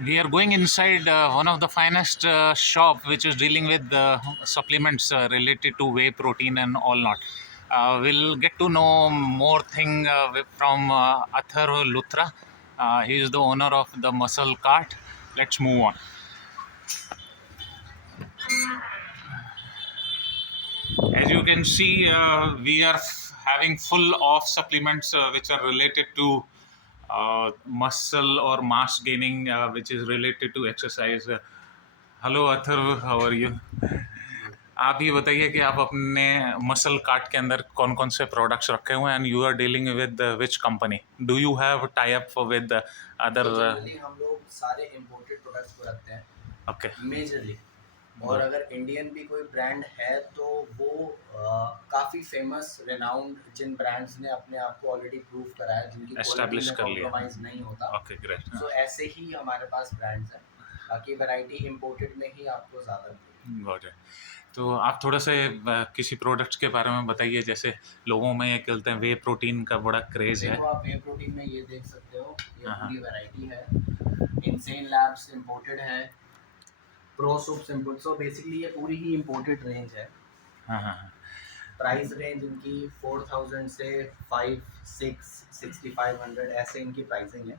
We are going inside one of the finest shop which is dealing with supplements related to whey protein and all not. We'll get to know more thing from Athar Luthra. He is the owner of the Muscle Cart. Let's move on. As you can see, we are having full of supplements which are related to muscle or mass gaining, which is related to exercise. Hello Atharv, how are you? आप ये बताइए कि आप अपने muscle cart के अंदर कौन कौन से प्रोडक्ट्स रखे हुए हैं and you are dealing with which company? Do you have tie up with other? Generally हम लोग सारे इम्पोर्टेड प्रोडक्ट्स को रखते हैं ओके, मेजरली। और अगर इंडियन भी कोई ब्रांड है तो वो काफ़ी फेमस रेनाउंड जिन ब्रांड्स ने अपने आप को ऑलरेडी प्रूव करा है, जिनकी क्वालिटी एस्टैब्लिश में कर लिया। कॉम्प्रोमाइज़ नहीं होता। Okay, great. सो ऐसे ही हमारे पास ब्रांड्स हैं, बाकी वैरायटी इम्पोर्टेड में ही आपको ज़्यादा मिलेगी। Got it. तो आप थोड़ा से किसी प्रोडक्ट्स के बारे में बताइए, जैसे लोगों में ये कहते हैं वे प्रोटीन का बड़ा क्रेज है। देखो, आप वे प्रोटीन में ये देख सकते हो, ये हाँ, पूरी वैरायटी है। इनसेन लैब्स इम्पोर्टेड है, pro soups import. So basically ये पूरी ही इम्पोर्टेड रेंज है। हाँ हाँ हाँ। प्राइस रेंज इनकी 4000 से 5, 6, 6500 ऐसे इनकी प्राइसिंग है।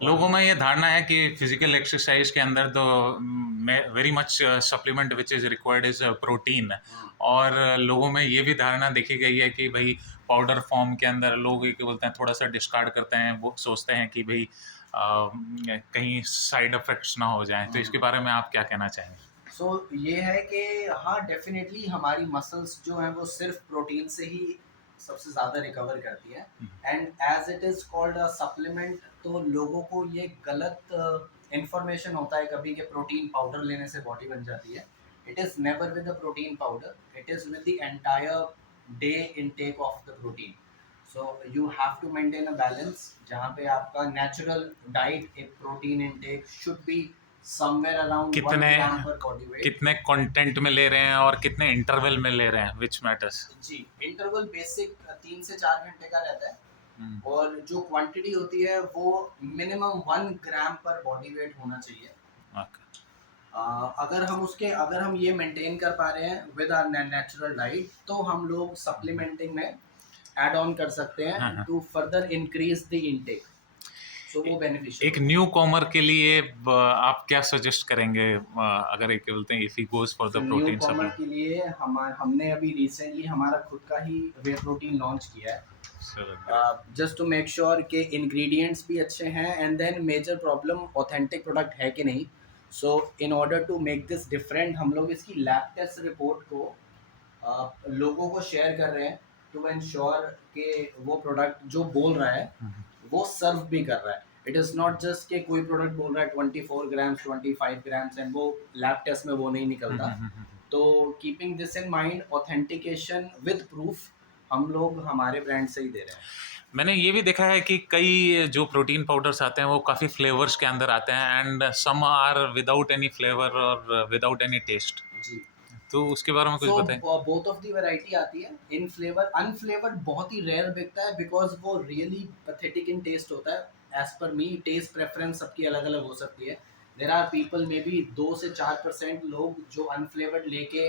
लोगों में ये धारणा है कि फिजिकल एक्सरसाइज के अंदर तो very much supplement which is required is protein, और लोगों में ये भी धारणा देखी गई है कि भाई पाउडर फॉर्म के अंदर लोग ये बोलते हैं, थोड़ा सा डिस्कार्ड करते हैं, वो सोचते हैं कि भाई कहीं साइड इफ़ेक्ट्स ना हो जाएं। तो इसके बारे में आप क्या कहना चाहेंगे? सो ये है कि हाँ, डेफिनेटली हमारी मसल्स जो हैं वो सिर्फ प्रोटीन से ही सबसे ज़्यादा रिकवर करती है। And as it is called a supplement, तो लोगों को ये गलत इंफॉर्मेशन होता है कभी कि प्रोटीन पाउडर लेने से बॉडी बन जाती है। It is never with the protein powder, it is with the entire day intake of the protein. So you have to maintain a balance, जहाँ पे आपका नेचुरल डाइट एक protein intake should be somewhere around 1 कितने ग्राम पर body weight. कितने content में ले रहे हैं और कितने इंटरवल में ले रहे हैं, विच मैटर्स? जी, इंटरवल बेसिक 3 से 4 घंटे का रहता है। और जो क्वांटिटी होती है वो मिनिमम 1 ग्राम पर बॉडी वेट होना चाहिए। अगर हम ये मेंटेन कर पा रहे हैं विद आवर नेचुरल डाइट, तो हम लोग सप्लीमेंटिंग में ऐड ऑन कर सकते हैं to further increase the intake. So वो बेनिफिशियल। एक न्यू कॉमर के लिए आप क्या सजेस्ट करेंगे, अगर एक बोलते हैं if he goes for the new protein comer supplement? के लिए हमने अभी रिसेंटली हमारा खुद का ही वे प्रोटीन लॉन्च किया है, जस्ट टू मेक श्योर के इंग्रेडिएंट्स भी अच्छे हैं and then major problem authentic product है कि नहीं। So in order to make this different, हम लोग इसकी लैब टेस्ट रिपोर्ट को लोगों को शेयर कर रहे हैं टू एंश्योर कि वो प्रोडक्ट जो बोल रहा है वो सर्व भी कर रहा है। इट इज़ नॉट जस्ट कि कोई प्रोडक्ट बोल रहा है 24 ग्राम्स 25 ग्राम्स एंड वो लैब टेस्ट में वो नहीं निकलता। तो keeping this in mind, authentication with proof हम लोग हमारे ब्रांड से ही दे रहे हैं। मैंने ये भी देखा है कि कई जो प्रोटीन पाउडर्स आते हैं वो काफ़ी फ्लेवर्स के अंदर आते हैं, and some are without any flavour और विदाउट एनी टेस्ट। जी, तो उसके बारे में कुछ बताएं। बोथ ऑफ दी वैरायटी आती है। इन फ्लेवर अनफ्लेवर्ड बहुत ही रेयर बिकता है बिकॉज वो रियली पैथेटिक इन टेस्ट होता है। एज पर मी, टेस्ट प्रेफरेंस सबकी अलग अलग हो सकती है। There are people may be 2 से 4% लोग जो अनफ्लेवर्ड लेके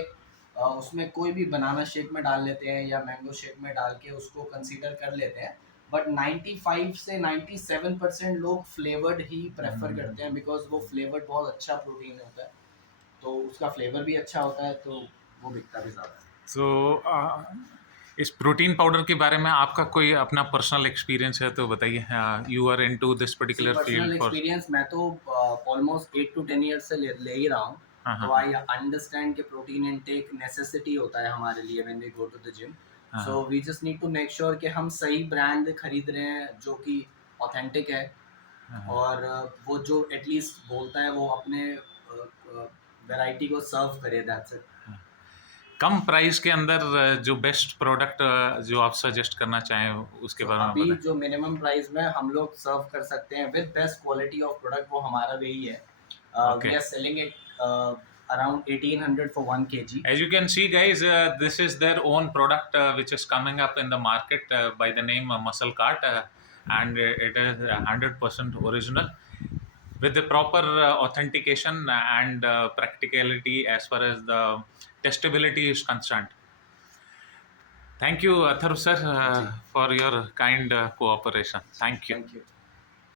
उसमें कोई भी बनाना शेक में डाल लेते हैं या मैंगो शेक में डाल के उसको कंसीडर कर लेते हैं। बट 95 से 97% लोग फ्लेवर्ड ही प्रेफर करते हैं बिकॉज वो फ्लेवर्ड बहुत अच्छा प्रोटीन होता है, तो उसका फ्लेवर भी अच्छा होता है, तो वो बिकता भी ज़्यादा है। तो इस प्रोटीन पाउडर के बारे में आपका कोई अपना पर्सनल एक्सपीरियंस है तो बताइए। You are into this particular personal field for. Experience, मैं तो ऑलमोस्ट 8 to 10 ईयर्स से ले ही रहा हूँ। तो आई अंडरस्टैंड कि प्रोटीन इनटेक नेसेसिटी होता है हमारे लिए when we go to the gym. So we just need to make sure कि हम सही ब्रांड खरीद रहे हैं जो कि ऑथेंटिक है, और वो जो एटलीस्ट बोलता है वो अपने वैरायटी को सर्व करे, दैट्स इट। कम प्राइस के अंदर जो बेस्ट प्रोडक्ट जो आप सजेस्ट करना चाहें उसके बारे में अभी बताएं। जो मिनिमम प्राइस में हम लोग सर्व कर सकते हैं with best quality of product, वो हमारा वही है। We are selling it around 1800 for 1 kg. As you can see, guys, this is their own product which is coming up in the market by the name Muscle Cart, and it is 100% original. with the proper authentication and practicality as far as the testability is concerned. Thank you, Atharv sir, ji for your kind cooperation. Thank you. Thank you